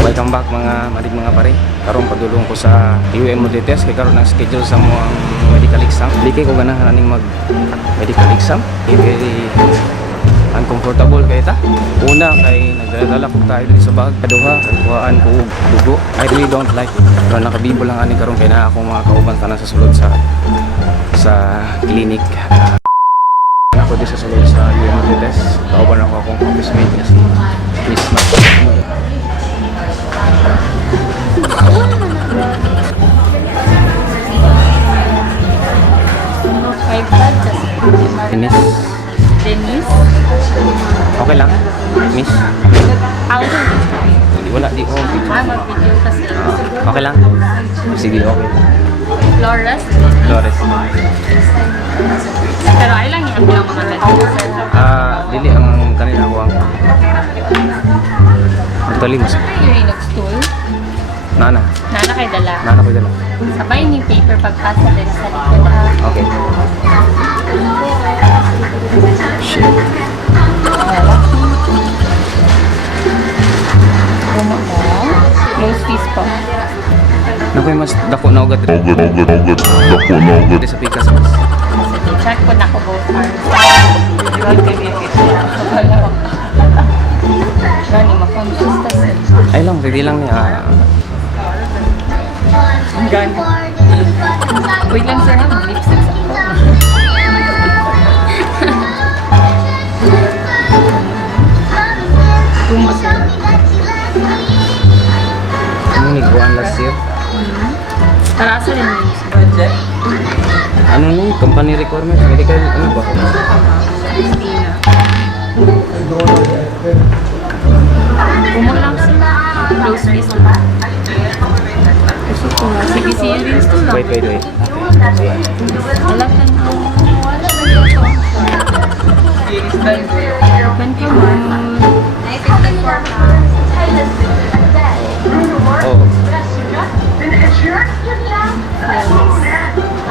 Welcome back mga pare. Karon padulong ko sa UM Model-Test kay karon ang schedule sa mo ang medical exam. Dili ko ganahan ning mag medical exam. Very uncomfortable kay ta. Una kay nagdala ko tayo dito sa bag. Kaduha, kuhaan ko og dugo. I really don't like. Pero nakabibo lang ani karon kay na ako mga kauban tanan sa sulod sa clinic. Ako di sa sulod sa UM Model-Test. Kauban ako akong office mate na si Miss Matt. Dennis. Dennis? Okay lang? Miss? Ako din. Wala, di ko. Mag-video kasi. Okay lang? Sige, okay. Flores? Flores. Pero ay lang yung bilang mga letters. Dili ang kanina ko ang actually mas Urinux tool. Nana Kay dala. ko dala. Sabay ni paper pagpasa din sa likod ha. Okay. Shit. Close piece po. Nakoy mas dako na ugat. Dako na ugat. Sa pikas mas. Check po na ko both arms. Gani ma-conscious Ay lang, ready lang niya. Gani. Wait lang sir ha, mag-lipstick sa ako. Tuma sir. Ano ni Guan last year? Para sa rin yung budget. Ano ni company requirements? Medical ano ba? Kumulang sila. Close piece lang. Gusto ko nga. Sige, series to lang. Wait. Wala ka na. Open ka mo. Oh.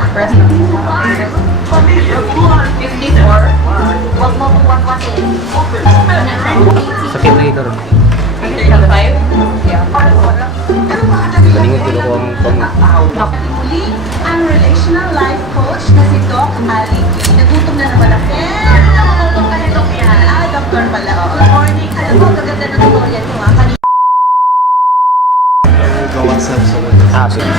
Press. Sakit lagi karon. Kalingot ko ang Muli ang relational life coach na si Doc Ali. Nagutom na naman ako. Nagutom ka ni Doc yan. Doctor pala. Good morning. Alam mo, kaganda ng tutorial ko ha. Sige.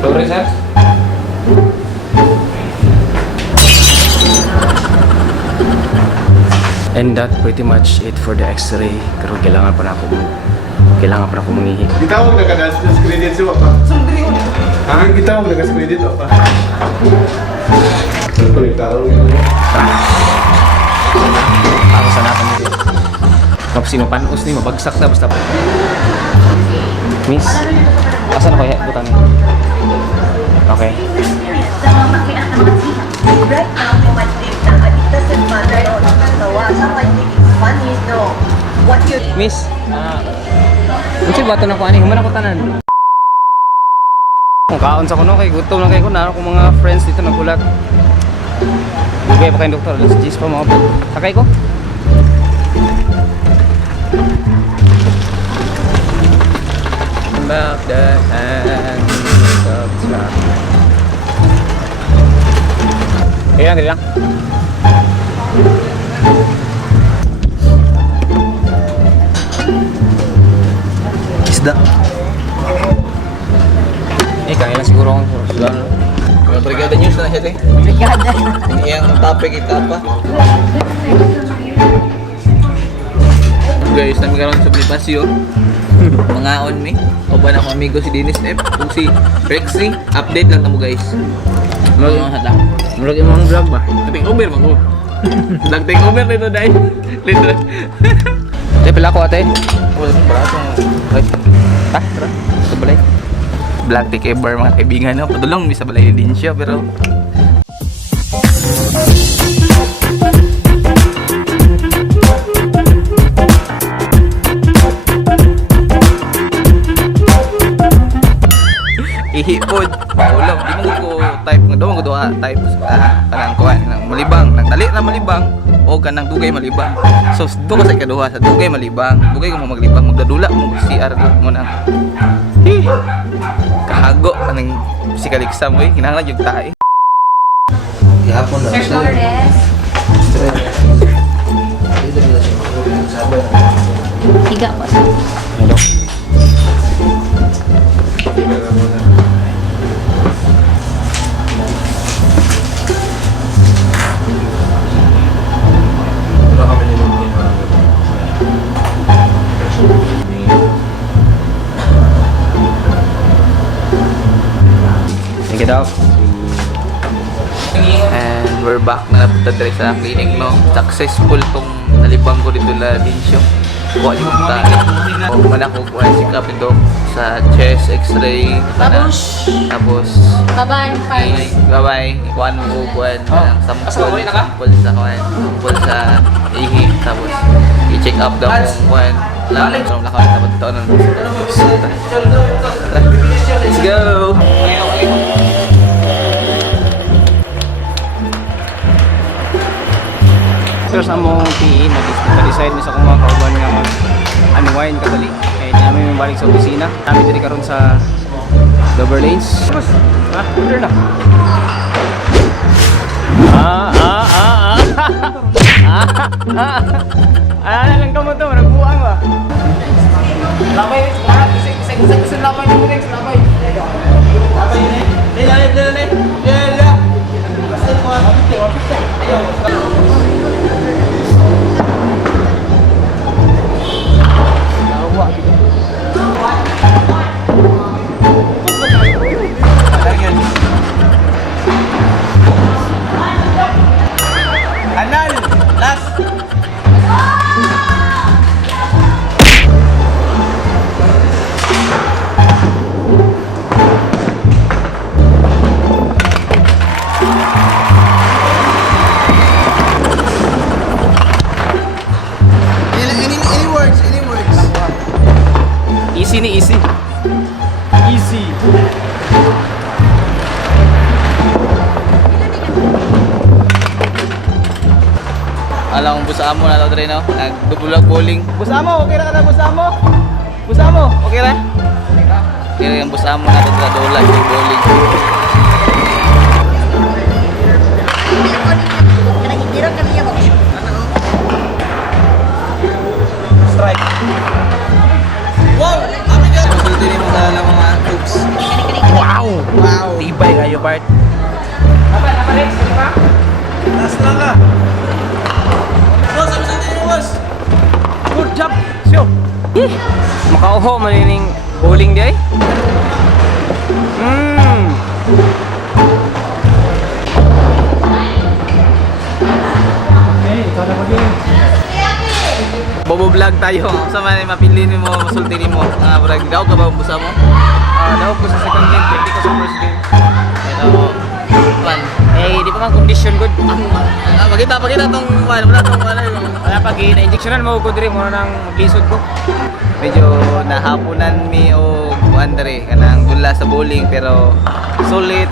Sorry, sir. And that pretty much it for the x-ray. Pero kailangan pa na ako mangihi. Gitawag na ka na sa credit siya pa. Gitawag na ka sa credit pa. Ako sa natin nito. Kapag sinupanos ni mabagsak na basta. Miss, asan ako butan niyo? Okay. Right now, pumatid ng Adidas and Mother o nakatawa sa pagiging funny, no? What you... Miss, unsa bato na ko ani? Human ako tanan. Kung kaon sa kuno kay gutom lang kay ko na ako mga friends dito nagulat. Bigay pa kay doktor, alas 10 pa mo. Sakay ko. Back the hands of track. Ayan, dali lang. Isda. Kaya lang siguro akong sudan. Brigada News na siya, Brigada. Iyang topic ita pa. Guys, nagkaroon sa Bonifacio. Mga on me. O ba na akong amigo si Dennis F. Kung si Rexy, update lang na mo guys. Mga hata. Murag imong vlog ba? Tapi Uber man ko. Nagting Uber nito dahil. Lito. Ate, pala ko ate. Wala sa braso. Right. Ha? Tara. Sa balay. Black take ever mga kaibigan no. Padulong may sa balay din siya pero ihipod. Ulam, di mo ko type nga daw, ko type sa kanang kuan nang malibang, nang dali na malibang o kanang dugay malibang. So do ka sa ikaduha sa dugay malibang. Dugay ko mo maglibang, magdadula mo CR mo nang. Kahago kanang physical exam oy, kinahanglan jud tae. Gihapon na Sir Flores. Higa po. Hello. Thank you, Doc. And we're back na napunta diri sa clinic no. Successful tong nalibang ko dito la Dinsyo. Kuha yung tayo. O manako ko ay check up ito sa chest x-ray. Tapos Bye-bye, ay, bye-bye. Ikuan mo kuan ng sample sa kuan. Sample sa ihi. Tapos i-check up daw kung kuan. Lang kung nakawin dapat ito ng Let's go! Sir, sa mong PE, nag-decide na sa kung mga kauban nga mag-unwind kadali. Kaya di namin balik sa opisina. Kami diri karon sa Dover Lanes. Boss, order na. Ano lang ka mo to, nagbuang ba? Lamay, isa lamay mo next lamay. Anal, last. Any words? Easy ni easy. Easy. Alam mo busa mo na daw dre no. Nagdubulag bowling. Busa mo, okay ra ka na busa mo? Busa mo, okay ra? Kaya yung busa mo na daw dola yung bowling. Strike. Wow! Kami ka! Masulti mo sa mga tubes. Wow! Wow! Tibay kayo, Bart. Last lang ka! Boss, ang masulti mo, boss! Good job! Siyo! Makauho manining bowling di ay? Bobo vlog tayo. Sa man mapili mo, masulti mo. Brag, daw ka ba ang busa mo? Daw ko sa second game, hindi ko sa first game. Pero, pan. Eh, di pa man condition good. Pakita tong wala tong Wala pag na-injectionan mo ko diri mo nang maglisod ko. medyo nahapunan mi o andre kanang dula sa bowling pero sulit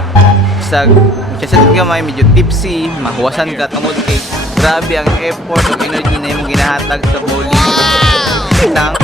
sa kasi gamay medyo tipsy mahuwasan ka tungod kay grabe ang effort ug energy na imong ginahatag sa bowling. Tang